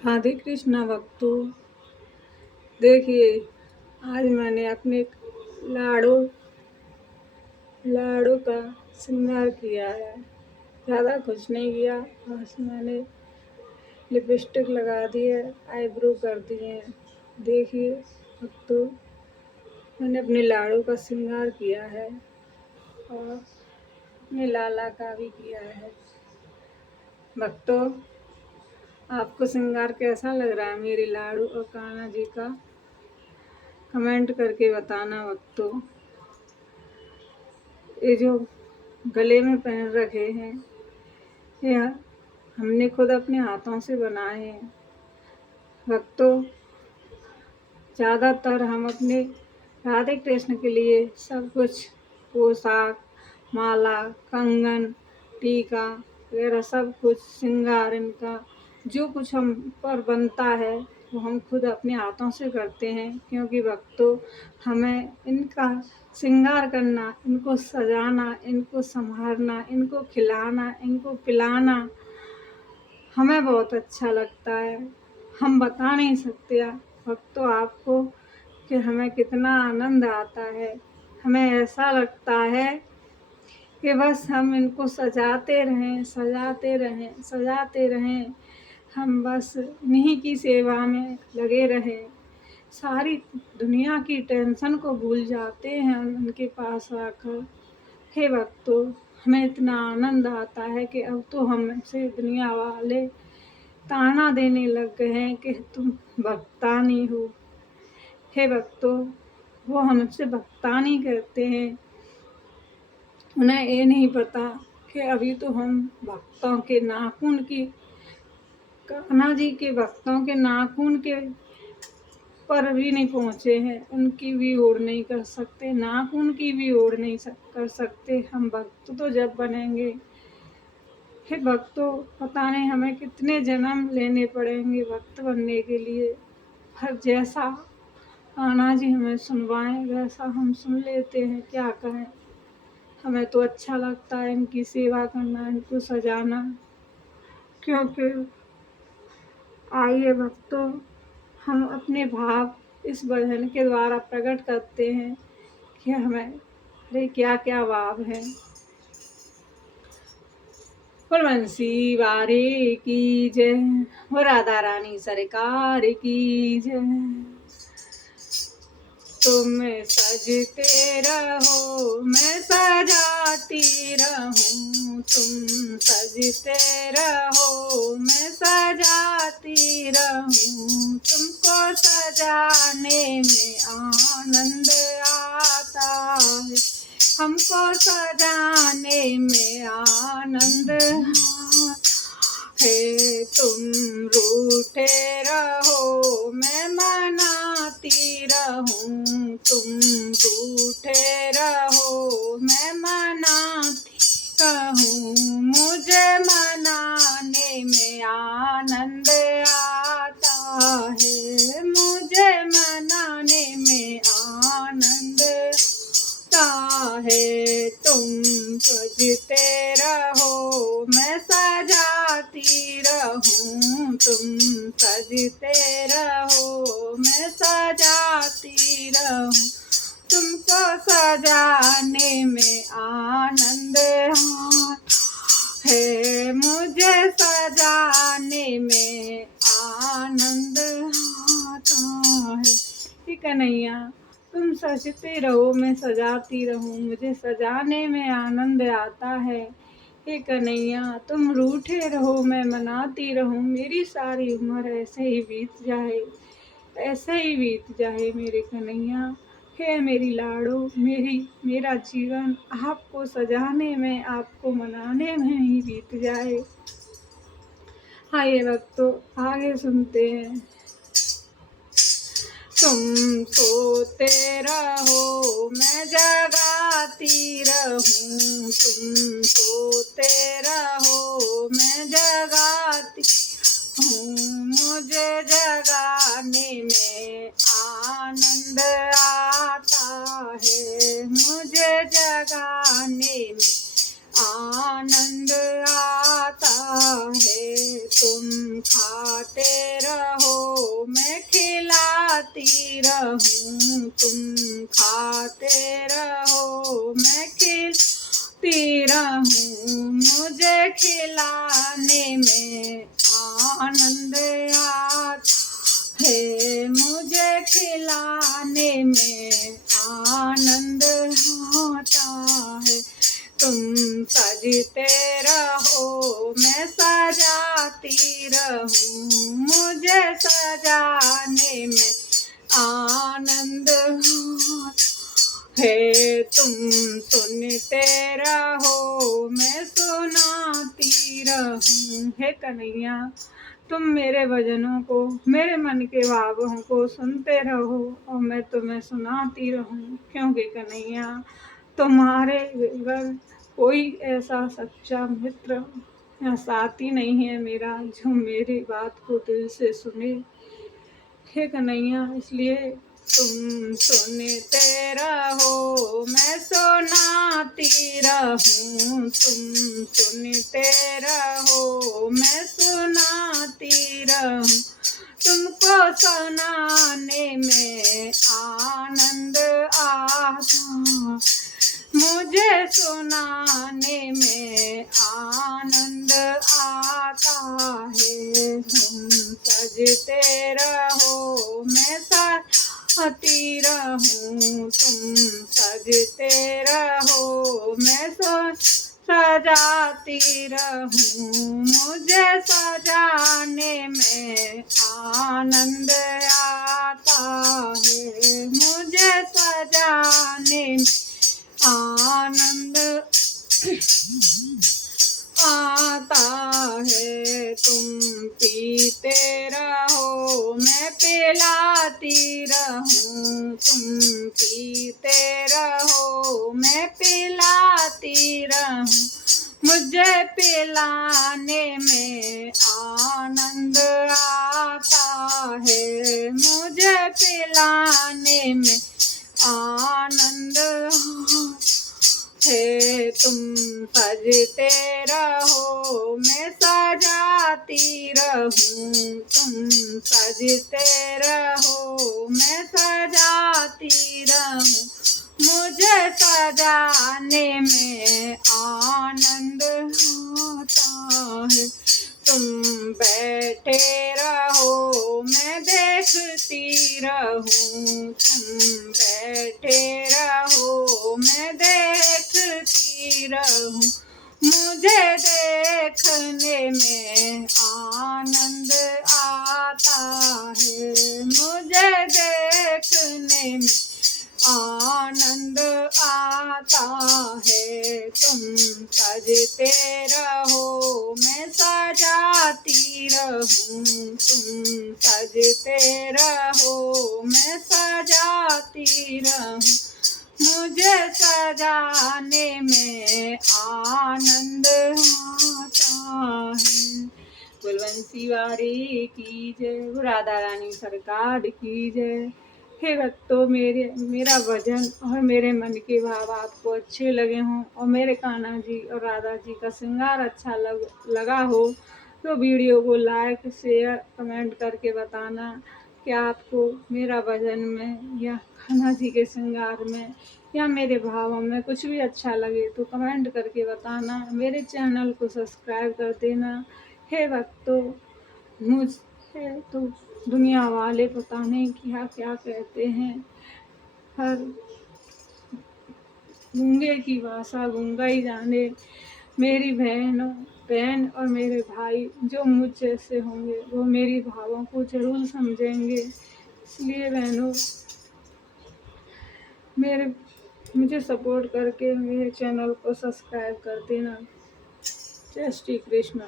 राधे कृष्णा भक्तों, देखिए आज मैंने अपने लाड़ू लाड़ू का श्रृंगार किया है। ज़्यादा कुछ नहीं किया, बस मैंने लिपस्टिक लगा दी है, आईब्रो कर दिए हैं। देखिए भक्तों, मैंने अपने लाड़ू का श्रृंगार किया है और अपने लाला का भी किया है। भक्तों, आपको श्रृंगार कैसा लग रहा है मेरे लाड़ू और कान्हा जी का? कमेंट करके बताना भक्तों। ये जो गले में पहन रखे हैं, ये हमने खुद अपने हाथों से बनाए हैं। भक्तों, ज़्यादातर हम अपने राधे कृष्ण के लिए सब कुछ पोशाक, माला, कंगन, टीका वगैरह सब कुछ श्रृंगार इनका जो कुछ हम पर बनता है वो हम खुद अपने हाथों से करते हैं। क्योंकि भक्तों, हमें इनका श्रृंगार करना, इनको सजाना, इनको संवारना, इनको खिलाना, इनको पिलाना हमें बहुत अच्छा लगता है। हम बता नहीं सकते भक्तों आपको कि हमें कितना आनंद आता है। हमें ऐसा लगता है कि बस हम इनको सजाते रहें, सजाते रहें, सजाते रहें। हम बस इन्हीं की सेवा में लगे रहें। सारी दुनिया की टेंशन को भूल जाते हैं हम उनके पास आकर। हे भक्तों, हमें इतना आनंद आता है कि अब तो हमसे दुनिया वाले ताना देने लग गए हैं कि तुम भक्तानी हो। हे भक्तों, वो हमसे भक्तानी करते हैं। उन्हें ये नहीं पता कि अभी तो हम भक्तों के नाखून की, कान्हा जी के भक्तों के नाखून के पर भी नहीं पहुँचे हैं, उनकी भी ओर नहीं कर सकते, नाखून की भी ओर नहीं कर सकते। हम भक्त तो जब बनेंगे। हे भक्तों, पता नहीं हमें कितने जन्म लेने पड़ेंगे भक्त बनने के लिए। हर जैसा कान्हा जी हमें सुनवाएं वैसा हम सुन लेते हैं, क्या कहें। हमें तो अच्छा लगता है इनकी सेवा करना, इनको सजाना। क्योंकि आइए भक्तों, हम अपने भाव इस भजन के द्वारा प्रकट करते हैं कि हमारे क्या क्या भाव हैं। बोल बंसी वारे की जय, वो राधा रानी सरकार की जय। तुम सजते रहो मैं सजाती रहूं, तुम सजते रहो मैं सजाती रहूं। तुमको सजाने में आनंद आता है, हमको सजाने में आनंद है। तुम रूठे रहो मैं मनाती रहूं, तुम रूठे रहो मैं मनाती रहूं। मुझे मनाने में आनंद आता है, मुझे मनाने में आनंद है। तुम सजते रहो मैं सजाती रहूं, तुम सजते रहो मैं सजाती रहूं। तुमको सजाने में आनंद है, मुझे सजाने में आनंद आता है। ठीक है नैया, तुम सजते रहो मैं सजाती रहूं, मुझे सजाने में आनंद आता है। हे कन्हैया, तुम रूठे रहो मैं मनाती रहूं, मेरी सारी उम्र ऐसे ही बीत जाए, ऐसे ही बीत जाए मेरे कन्हैया। हे मेरी लाड़ो, मेरा जीवन आपको सजाने में, आपको मनाने में ही बीत जाए। आइए भक्तों, आगे सुनते हैं। तुम सोते रहो मैं जगाती रहूं, तुम सोते रहो मैं जगाती हूँ। मुझे जगाने में आनंद आता है, मुझे जगाने में आनंद आता है। तुम खाते रहो रहूं, तुम खाते रहो मैं खिलाती रहूं। मुझे खिलाने में आनंद आता है, मुझे खिलाने में आनंद आता है। तुम सजते रहो मैं सजाती रहूं, मुझे सजाने में आनंद है। तुम सुनते रहो मैं सुनाती रहूं। हे कन्हैया, तुम मेरे भजनों को, मेरे मन के भावों को सुनते रहो और मैं तुम्हें सुनाती रहूं, क्योंकि कन्हैया तुम्हारे बगैर कोई ऐसा सच्चा मित्र या साथी नहीं है मेरा जो मेरी बात को दिल से सुने। हे कन्हैया, इसलिए तुम सुनते रहो मैं सुनाती रहूं, तुम सुनते रहो मैं सुनाती रहूं। तुमको सुनाने में आनंद आता, मुझे सुनाने में आनंद आता है। तुम सजते रहो मैं सजाती रहूं, तुम सजते रहो मैं सजाती रहूं। मुझे सजाने में आनंद आता है, मुझे सजाने में आनंद आता है। तुम पीते रहो मैं पिलाती रहूं, तुम पीते रहो मैं पिलाती रहूं। मुझे पिलाने में आनंद आता है, मुझे पिलाने में आनंद है। तुम सजते रहो मैं सजाती रहूं, तुम सजते रहो मैं सजाती रहूं। मुझे सजाने में आनंद आता है। तुम बैठे रहो मैं देखती रहूं, तुम बैठे रहो मैं देखती रहूं। मुझे देखने में आनंद आता है, मुझे देखने में आनंद आता है। तुम सजते रहो मैं सजाती रहूं, तुम सजते रहो मैं सजाती रहूं। मुझे सजाने में आनंद आता है। कुलवंशी वारी की जय, राधा रानी सरकार की जय। हे भक्तों, मेरा भजन और मेरे मन के भाव आपको अच्छे लगे हों और मेरे कान्हा जी और राधा जी का श्रृंगार अच्छा लगा हो तो वीडियो को लाइक शेयर कमेंट करके बताना कि आपको मेरा भजन में या कान्हा जी के श्रृंगार में या मेरे भावों में कुछ भी अच्छा लगे तो कमेंट करके बताना। मेरे चैनल को सब्सक्राइब कर देना। हे भक्तों, मुझे तो दुनिया वाले पता नहीं क्या क्या कहते हैं, हर गूंगे की भाषा गूंगा ही जाने। मेरी बहन और मेरे भाई जो मुझ जैसे होंगे वो मेरी भावों को जरूर समझेंगे। इसलिए बहनों, मुझे सपोर्ट करके मेरे चैनल को सब्सक्राइब कर देना। जय श्री कृष्ण।